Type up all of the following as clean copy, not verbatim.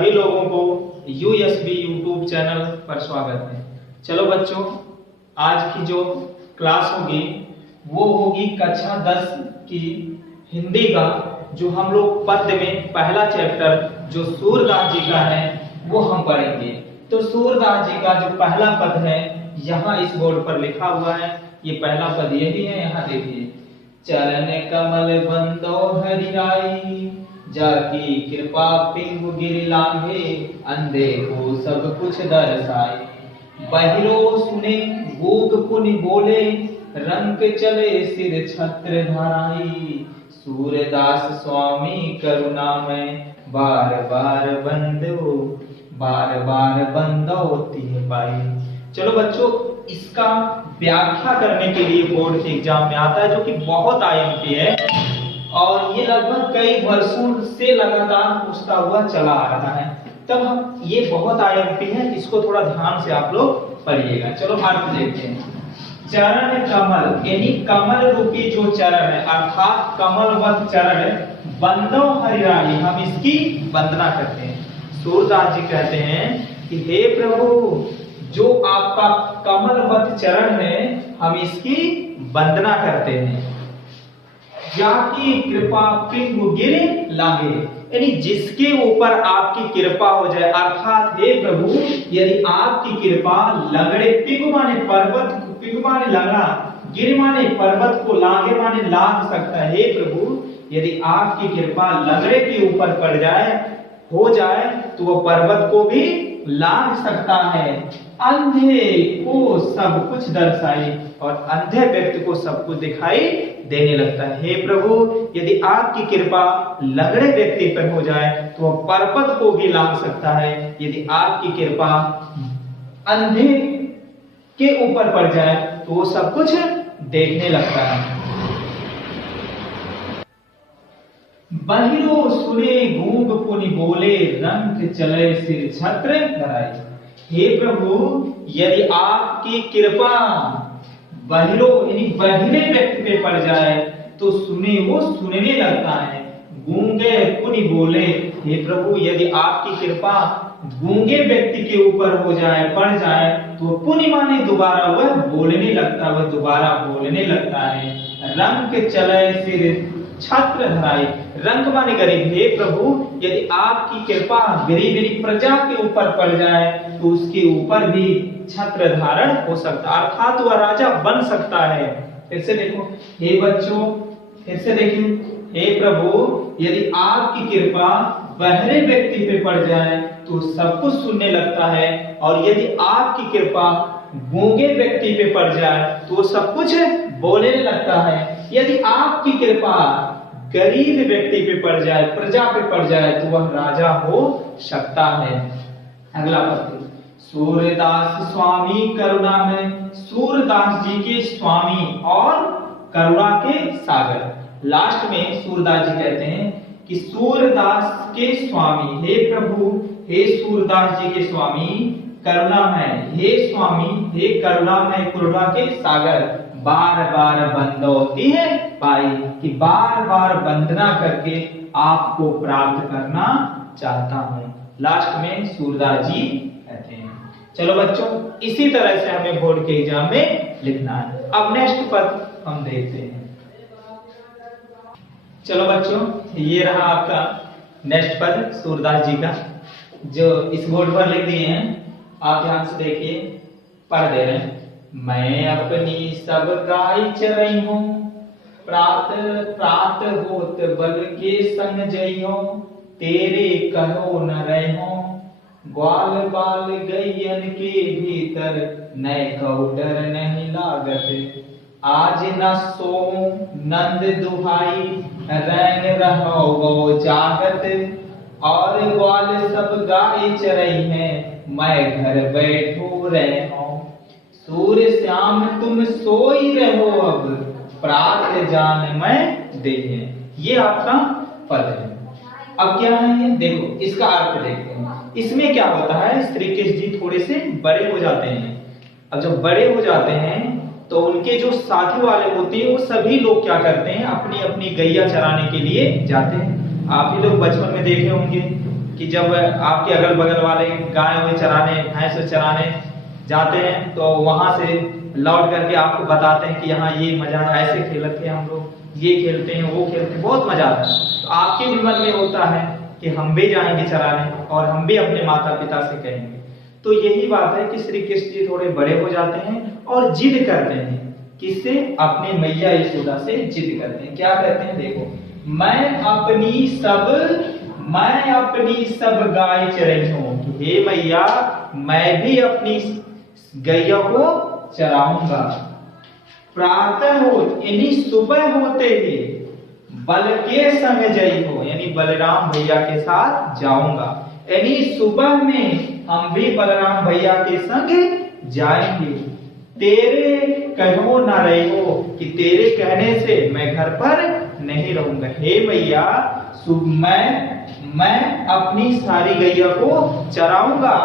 सभी लोगों को यूएसबी यूट्यूब चैनल पर स्वागत है। चलो बच्चों, आज की जो क्लास होगी वो होगी कक्षा 10 की हिंदी का, जो हम लोग पद्य में पहला चैप्टर जो सूरदास जी का है वो हम पढ़ेंगे। तो सूरदास जी का जो पहला पद है यहाँ इस बोर्ड पर लिखा हुआ है, ये पहला पद यही है। यहाँ देखिए, चरण कमल बंदो हरिराई, जाकी कृपा पिंगु गिर लांघे, अंधे को सब कुछ दर्शाए। बहिरो सुने गूग पुनि बोले, रंग चले सिर छत्र धराई। सूरदास स्वामी करुणा में बार बार बंदो तिह पाई। चलो बच्चों, इसका व्याख्या करने के लिए बोर्ड के एग्जाम में आता है, जो कि बहुत आईएमपी है और ये लगभग कई वर्षों से लगातार पूछता हुआ चला आ रहा है। तब हम ये बहुत आईएमपी है, इसको थोड़ा ध्यान से आप लोग पढ़िएगा। चलो अर्थ देखते हैं। चरण कमल यानी कमल रूपी जो चरण है, अर्थात कमलवत चरण बंदो हरिराई, हम इसकी वंदना करते हैं। सूरदास जी कहते हैं कि हे प्रभु, जो आपका कमलवत चरण है हम इसकी वंदना करते हैं। जाकी कृपा पिंगु गिर लागे, यानी जिसके ऊपर आपकी कृपा हो जाए, अर्थात हे प्रभु यदि आपकी कृपा लंगड़े, पिंगु माने पर्वत, पिंगु माने लंगड़ा, गिर माने पर्वत को, लागे माने लांघ सकता है। हे प्रभु यदि आपकी कृपा लंगड़े के ऊपर पड़ जाए, हो जाए, तो वो पर्वत को भी लांघ सकता है। अंधे को सब कुछ दर्शाई, और अंधे व्यक्ति को सब कुछ दिखाई देने लगता है। हे प्रभु यदि आपकी कृपा लंगड़े व्यक्ति पर हो जाए तो वह पर्वत को भी लांघ सकता है। यदि आपकी कृपा अंधे के ऊपर पड़ जाए तो वो सब कुछ देखने लगता है। बहिरो सुने गूंग पुनि बोले, रंग चले सिर छत्र धराई। हे प्रभु यदि आपकी कृपा बहिरो यानी बहिरे व्यक्ति पे पड़ जाए तो सुने वो सुनने लगता है। गूंगे पुनि बोले, हे प्रभु यदि आपकी कृपा गूंगे व्यक्ति के ऊपर हो जाए, पड़ जाए, तो पुनि माने दोबारा वह बोलने लगता है, वह दोबारा बोलने लगता है। रंग चले सिर छत्र धराई, रंग माने गरीब। हे प्रभु यदि आपकी कृपा गरीबी प्रजा के ऊपर पड़ जाए तो उसके ऊपर भी छत्र धारण हो सकता है, अर्थात वह राजा बन सकता है। फिर से देखो हे बच्चों, फिर से देखिए, हे प्रभु यदि आपकी कृपा बहरे व्यक्ति पे पड़ जाए तो सब कुछ सुनने लगता है, और यदि आपकी कृपा गूंगे व्यक्ति पे पड़ जाए तो सब कुछ बोलने लगता है। यदि आपकी कृपा गरीब व्यक्ति पे पड़ जाए, प्रजा पे पड़ जाए, तो वह राजा हो सकता है। अगला पद, सूरदास स्वामी करुणा में, सूरदास जी के स्वामी और करुणा के सागर। लास्ट में सूरदास जी कहते हैं कि सूरदास के स्वामी, हे प्रभु हे सूरदास जी के स्वामी करुणामय, हे स्वामी हे करुणामय, करुणा के सागर, बार बार बंदोती है पाई, कि बार बार वंदना करके आपको प्राप्त करना चाहता हूँ। लास्ट में सूरदास जी कहते हैं। चलो बच्चों, इसी तरह से हमें बोर्ड के एग्जाम में लिखना है। अब नेक्स्ट पद हम देखते हैं। चलो बच्चों, ये रहा आपका नेक्स्ट पद सूरदास जी का, जो इस बोर्ड पर लिख दिए हैं। आप ध्यान से देखिए, पढ़ दे रहे हैं। मैं अपनी सब गाय चरई हूँ, प्रात प्रात होत बल के संग जई हूँ, तेरे कहो न रहो, ग्वाल बाल गैयन के भीतर नए कौडर नहीं लागत। आज न सो नंद दुहाई, रैन रहो वो जागत, और ग्वाल सब गाय चरई है, मैं घर बैठो रहो। सूर्य श्याम तुम सोई रहो, अब प्रात जान मैं दे। ये आपका पद है। अब क्या है ये देखो, इसका अर्थ देखते हैं। इसमें क्या होता है, श्री कृष्ण जी थोड़े से बड़े हो जाते हैं। अब जब बड़े हो जाते हैं तो उनके जो साथी वाले होते हैं वो सभी लोग क्या करते हैं, अपनी अपनी गैया चराने के लिए जाते हैं। आप ही लोग बचपन में देखे होंगे कि जब आपके अगल बगल वाले गाय में चराने, भैंस चराने जाते हैं तो वहां से लौट करके आपको बताते हैं कि यहाँ ये मजा है, ऐसे खेलते हैं हम लोग, ये खेलते हैं, वो खेलते हैं, बहुत मजा आता है। तो आपके भी मन में होता है कि हम भी जाएंगे चराने और हम भी अपने माता पिता से कहेंगे। तो यही बात है कि श्री कृष्ण जी थोड़े बड़े हो जाते हैं और जिद करते हैं, किससे? अपने मैया यशोदा से जिद करते हैं। क्या कहते हैं? देखो, मैं अपनी सब गाय चराई हूं, हे मैया मैं भी अपनी गैया को चराऊंगा। प्रातः हो यानी सुबह होते ही बल के संग जई हो, यानी बलराम भैया के साथ जाऊंगा, यानी सुबह में हम भी बलराम भैया के संग जाएंगे। तेरे कहो ना रहे हो, कि तेरे कहने से मैं घर पर नहीं रहूंगा। हे मैया मैं अपनी सारी गैया को चराऊंगा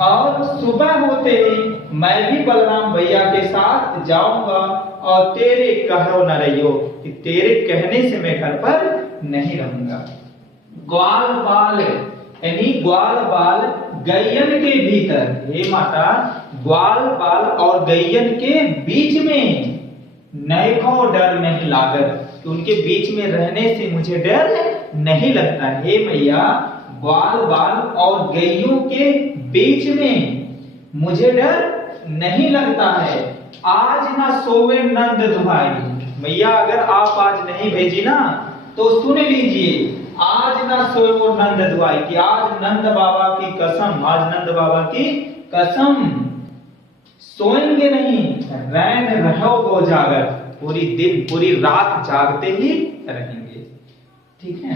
और सुबह होते ही मैं भी बलराम भैया के साथ जाऊंगा, और तेरे कहो न रहियो, कि तेरे कहने से मैं घर पर नहीं रहूंगा। ग्वाल बाल यानी ग्वाल बाल गैयन के भीतर, हे माता ग्वाल बाल और गैयन के बीच में नैको डर नहीं लागत, कि उनके बीच में रहने से मुझे डर नहीं लगता। हे मैया ग्वाल बाल और गैयों के बीच में मुझे डर नहीं लगता है। आज ना सोवे नंद दुहाई, मैया अगर आप आज नहीं भेजी ना तो सुन लीजिए, आज ना सोए नंद दुहाई, कि आज नंद बाबा की कसम, आज नंद बाबा की कसम सोएंगे नहीं, रैन रहो गो जागर, पूरी दिन पूरी रात जागते ही रहेंगे। ठीक है,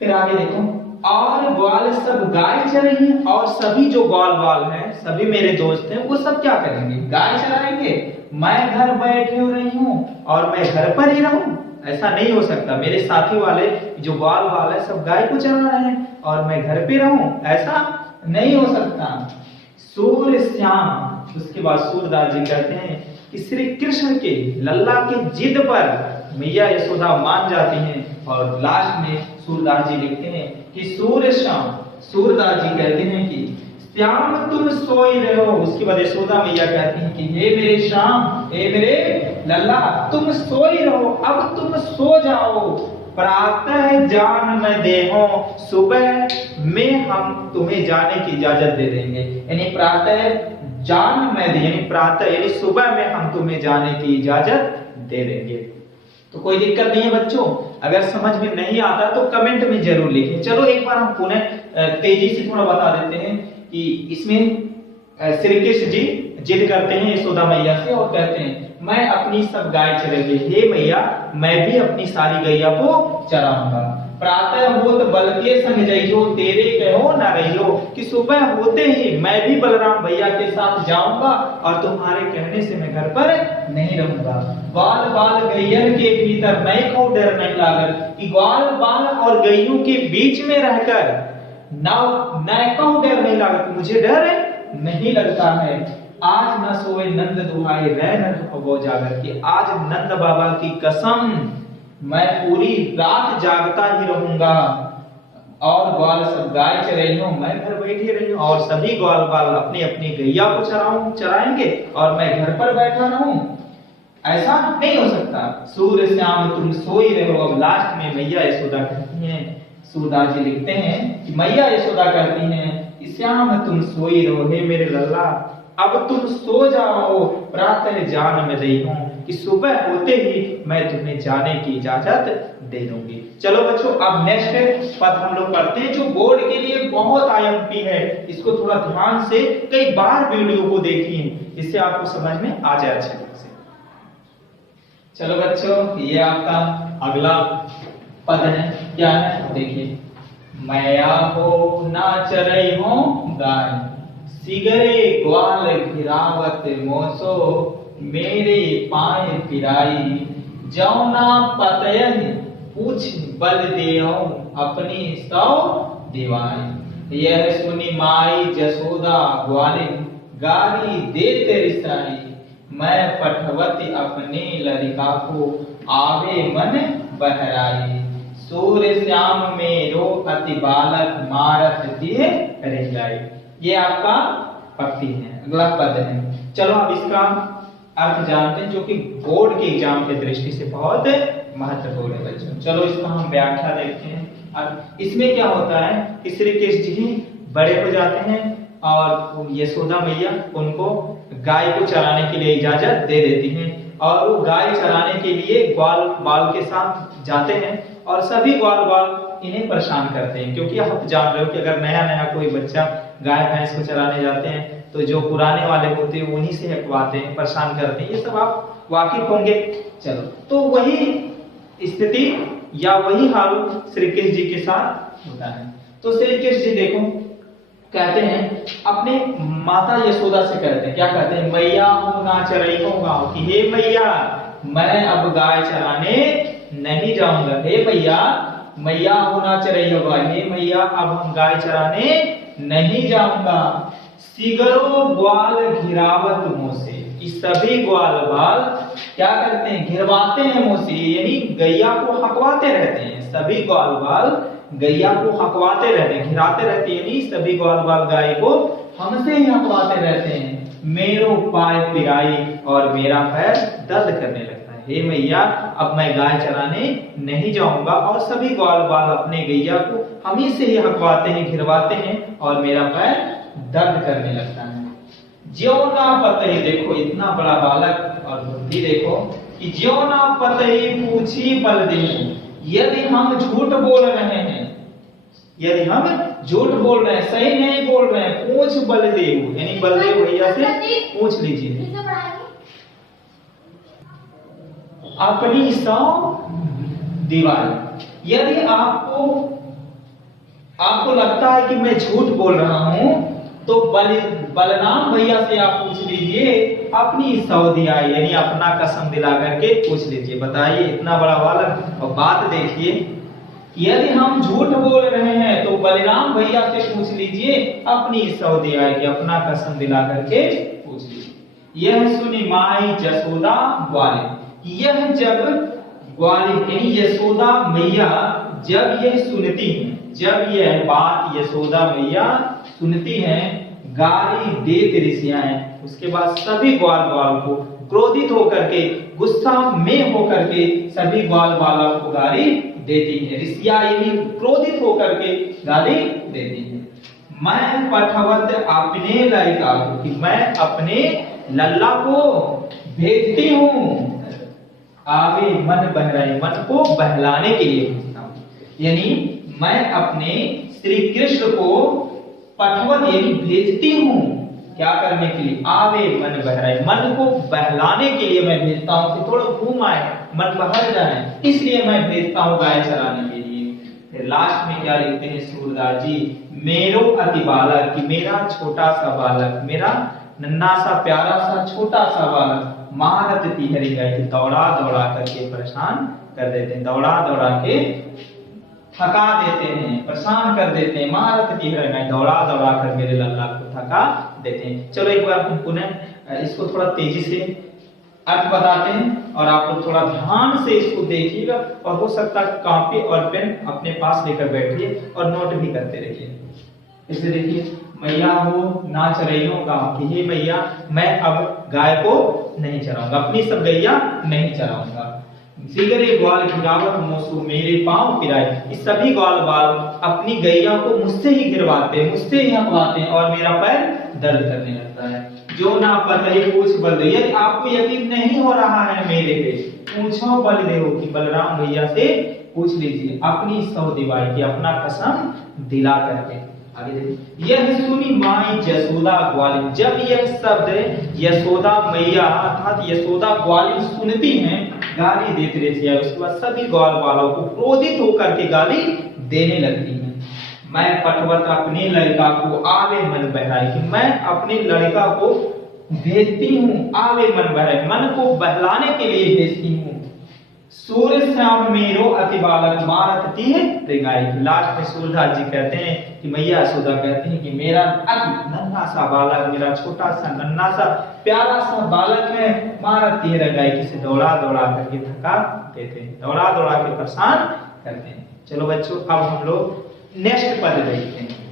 फिर आगे देखो, और ग्वाल सब गाय चरेंगे, और सभी जो ग्वाल बाल हैं, सभी मेरे दोस्त हैं, वो सब क्या करेंगे? गाय चराएंगे। मैं घर बैठे रही हूँ और मैं घर पर ही रहूं, ऐसा नहीं हो सकता। मेरे साथी वाले जो ग्वाल बाल है सब गाय को चरा रहे हैं और मैं घर पे रहूं, ऐसा नहीं हो सकता। सूर्य श्याम, उसके बाद सूरदास जी कहते हैं कि श्री कृष्ण के लल्ला की जिद पर मैया यशोदा मान जाती हैं, और लास्ट में सूरदास जी लिखते हैं कि सूर्य श्याम, सूरदास जी कहते हैं कि श्याम तुम सोई रहो, उसके बाद यशोदा मैया कहती हैं कि हे मेरे श्याम, हे मेरे लल्ला तुम सोई रहो, अब तुम सो जाओ, प्रातः जान मैं देहो, सुबह में हम तुम्हें जाने की इजाजत दे देंगे। यानी प्रातः जान मैं दे, यानी प्रातः यानी सुबह में हम तुम्हें जाने की इजाजत दे देंगे। तो कोई दिक्कत नहीं है बच्चों, अगर समझ में नहीं आता तो कमेंट में जरूर लिखें। चलो एक बार हम पुनः तेजी से थोड़ा बता देते हैं कि इसमें श्री कृष्ण जी जिद करते हैं यशोदा मैया से और कहते हैं मैं अपनी सब गाय चरेंगे, हे मैया मैं भी अपनी सारी गैया को चराऊंगा। प्रातः होत बल के संग जइयो, तेरे कहो न रहियो, कि सुबह होते ही मैं भी बलराम भैया के साथ जाऊंगा और तुम्हारे कहने से मैं घर पर नहीं रहूंगा। ग्वाल बाल गैयन के भीतर मैं को डर नहीं लागत, कि ग्वाल बाल और गैयों के बीच में रहकर नैको डर नहीं लागत, मुझे डर नहीं लगता है। आज न सोए नंद दुहाई रह न हो जागर, कि आज नंद बाबा की कसम मैं पूरी रात जागता ही रहूंगा, और ग्वाल सब गाय चराई हूं, मैं घर बैठी रही हूं, और सभी ग्वाल बाल अपनी अपनी गैया को चराएंगे और मैं घर पर बैठा रहूं, ऐसा नहीं हो सकता। सूर्य श्याम तुम सोई रहो। अब लास्ट में मैया यशोदा कहती हैं, सूरदास जी लिखते हैं कि मैया यशोदा कहती हैं कि श्याम तुम सोई रहो, हे मेरे लल्ला अब तुम सो जाओ, प्रातः जान मैं रही हूं, कि सुबह होते ही मैं तुम्हें जाने की इजाजत दे दूंगी। चलो बच्चों, अब नेक्स्ट पद हम लोग करते हैं जो बोर्ड के लिए बहुत आईएमपी है। इसको थोड़ा ध्यान से कई बार वीडियो को देखिए, इससे आपको समझ में आ जाए अच्छे से। चलो बच्चों, ये आपका अगला पद है, क्या है देखिए, मैया हो ना चरई हो गाय, सिगरे ग्वाल गिरावत मोसो, मेरे पाए पिराई, जौना पतयन पूछ बल देओ, अपनी सौ दीवाई। यह सुनी माई जसोदा ग्वालिन, गाली देते रिसाई, मैं पठवती अपने लड़का को, आवे मन बहराई। सूर्य श्याम मेरो अति बालक मारत तिह रह जाए। ये आपका पक्ति है, अगला पद है। चलो अब इसका अर्थ जानते हैं, जो कि बोर्ड के एग्जाम की दृष्टि से बहुत महत्वपूर्ण है बच्चों। चलो इसका हम व्याख्या देखते हैं। अब इसमें क्या होता है कि श्री कृष्ण जी बड़े हो जाते हैं और यशोदा मैया उनको गाय को चराने के लिए इजाजत दे देती हैं और वो गाय चराने के लिए ग्वाल बाल के साथ जाते हैं और सभी ग्वाल बाल इन्हें परेशान करते हैं, क्योंकि आप जान रहे हो कि अगर नया नया कोई बच्चा गाय भैंस को चराने जाते हैं तो जो पुराने वाले होते हैं उन्हीं से हकवाते हैं, परेशान करते हैं। ये सब आप वाकिफ होंगे। चलो, तो वही स्थिति या वही हाल श्री कृष्ण जी के साथ होता है। तो श्री कृष्ण जी देखो कहते हैं अपने माता यशोदा से, कहते हैं क्या कहते हैं, मैया हो ना चरई हो गाँव की, हे मैया मैं अब गाय चराने नहीं जाऊंगा। हे मैया मैया हो ना चरई होगा, हे मैया अब हम गाय चराने नहीं जाऊंगा। सिगरो ग्वाल घिरावत मोसे, कि सभी ग्वाल बाल क्या करते हैं, घिरवाते हैं मोसे, यानी गैया को हकवाते रहते हैं। सभी ग्वाल बाल गैया को हकवाते रहते हैं, घिराते रहते हैं, यानी सभी ग्वाल बाल गाय को हमसे ही हकवाते रहते हैं। मेरो पाय पिराई और मेरा पैर दर्द करने लगता है। हे मैया अब मैं गाय चराने नहीं जाऊंगा और सभी ग्वाल बाल अपने गैया को हम ही से ही हकवाते हैं, घिरवाते हैं और मेरा पैर दर्द करने लगता है। ज्यो ना पतई, देखो इतना बड़ा बालक और बुद्धि देखो कि ज्यो ना पतई पूछी बलदेव, यदि हम झूठ बोल रहे हैं, यदि हम झूठ बोल रहे हैं, सही नहीं बोल रहे हैं, पूछ बलदेव, यानी बलदेव भैया से पूछ लीजिए। अपनी सौ दीवार, यदि आपको लगता है कि मैं झूठ बोल रहा हूं तो बलराम भैया से आप पूछ लीजिए अपनी सऊदी आई, यानी अपना कसम दिला करके पूछ लीजिए। बताइए इतना बड़ा बालक। और बात देखिए, यदि हम झूठ बोल रहे हैं तो बलराम भैया से पूछ लीजिए अपनी सऊदी आई की, अपना कसम दिला करके पूछ लीजिए। यह सुनी माई जसोदा ग्वालिन, यह जब ग्वालिन यानी यशोदा मैया जब ये सुनती हैं, जब यह बात यशोदा मैया सुनती हैं, गाली देत ऋषियां हैं, उसके बाद सभी ग्वाल बाल को क्रोधित होकर के, गुस्सा में होकर के सभी ग्वाल बालों को गाली देती हैं। ऋषियां यानी क्रोधित होकर के गाली देती हैं। मैं पठवत अपने लड़का को, कि मैं अपने लल्ला को भेजती हूँ, आवे मन बहराए, मन को बहलाने के लिए भेजता हूँ। यानी मैं अपने श्री कृष्ण को पठवत यानी भेजती हूँ, क्या करने के लिए, आवे मन बहराए, मन को बहलाने के लिए मैं भेजता हूँ कि थोड़ा घूम आए, मन बहल जाए, इसलिए मैं भेजता हूँ गाय चराने के लिए। फिर लास्ट में क्या लिखते हैं सूरदास जी, मेरो अति बालक, कि मेरा छोटा सा बालक, मेरा नन्हा सा प्यारा सा छोटा सा बालक, मारत तिहरी गाय, दौड़ा दौड़ा करके परेशान कर देते हैं, दौड़ा दौड़ा के थका देते हैं, परेशान कर देते हैं। मारत तिहरी गाय, दौड़ा दौड़ा कर मेरे लल्ला को थका देते हैं। चलो एक बार हम पुनः इसको थोड़ा तेजी से अर्थ बताते हैं और आप लोग थोड़ा ध्यान से इसको देखिएगा और हो सकता है कॉपी और पेन अपने पास लेकर बैठिए और नोट भी करते रहिए। इसे देखिए, मैया हो ना चरइयो गाँव की, हे मैया मैं अब गाय को नहीं चराऊंगा, अपनी सब गैया नहीं चराऊंगा। सिगरे ग्वाल घिरावत मोसू, मेरे पांव पिराए, इस सभी ग्वाल बाल अपनी गैया को मुझसे ही गिरवाते हैं, मुझसे ही हकवाते हैं और मेरा पैर दर्द करने लगता है। जो ना पतई पूछ बलदेव, यदि आपको यकीन नहीं हो रहा है मेरे पे, पूछो बलदेव की, बलराम भैया से पूछ लीजिए अपनी सौ दिवाई की, अपना कसम दिला करके। आगे देखिए, यह सुनी माई यशोदा ग्वालिन, जब यह शब्द यशोदा मैया अर्थात यशोदा ग्वालिन सुनती हैं, गाली देते रहती है, उसके बाद सभी ग्वाल बालों को क्रोधित होकर के गाली देने लगती हैं। मैं पठवत अपने लड़का को आवे मन बहराए, कि मैं अपने लड़का को भेजती हूँ, आवे मन बहराए, मन को बहलाने के लिए भेजती हूँ। सूर्य श्याम मेरो अति बालक मारत तिह गाय। लास्ट में सूरदास जी कहते हैं कि मैया यशोदा कहती हैं कि मेरा अति नन्हा सा बालक, मेरा छोटा सा नन्हा सा प्यारा सा बालक है, मारत तिह गाय, किसे दौड़ा दौड़ा करके थका देते हैं, दौड़ा दौड़ा के परेशान करते हैं। चलो बच्चों, अब हम लोग नेक्स्ट पद देखते हैं।